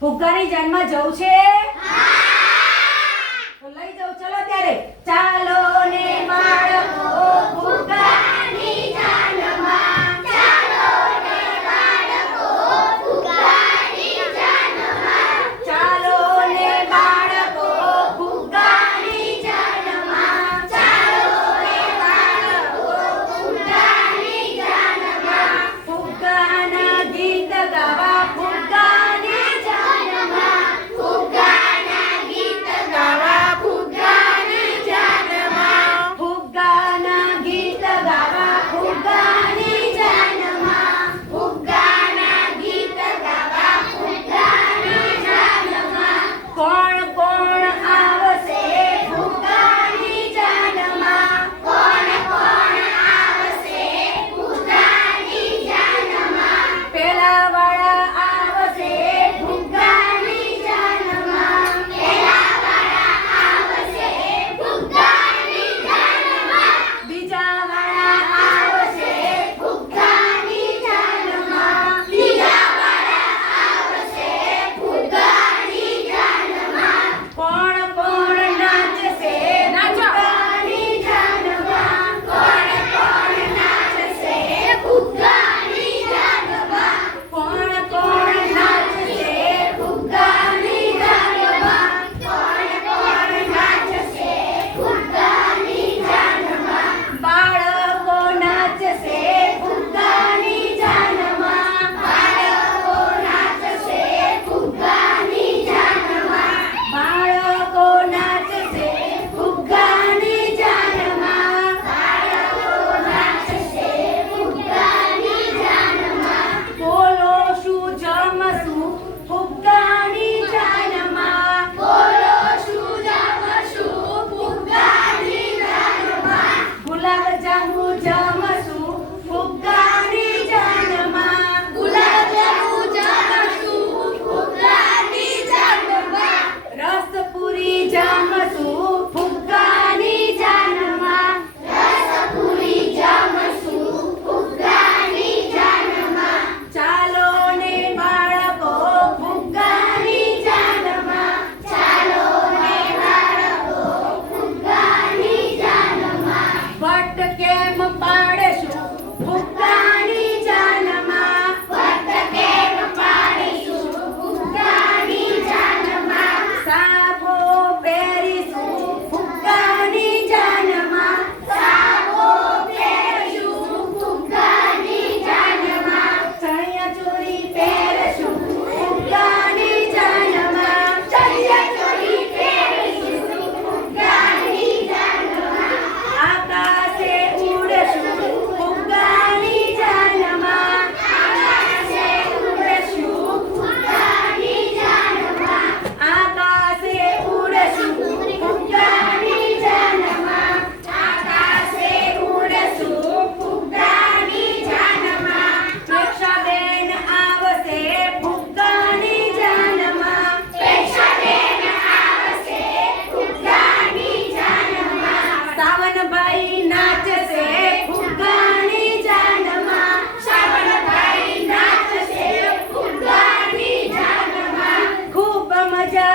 ભુગ્ગાની જન્મ જવું છે? Hocama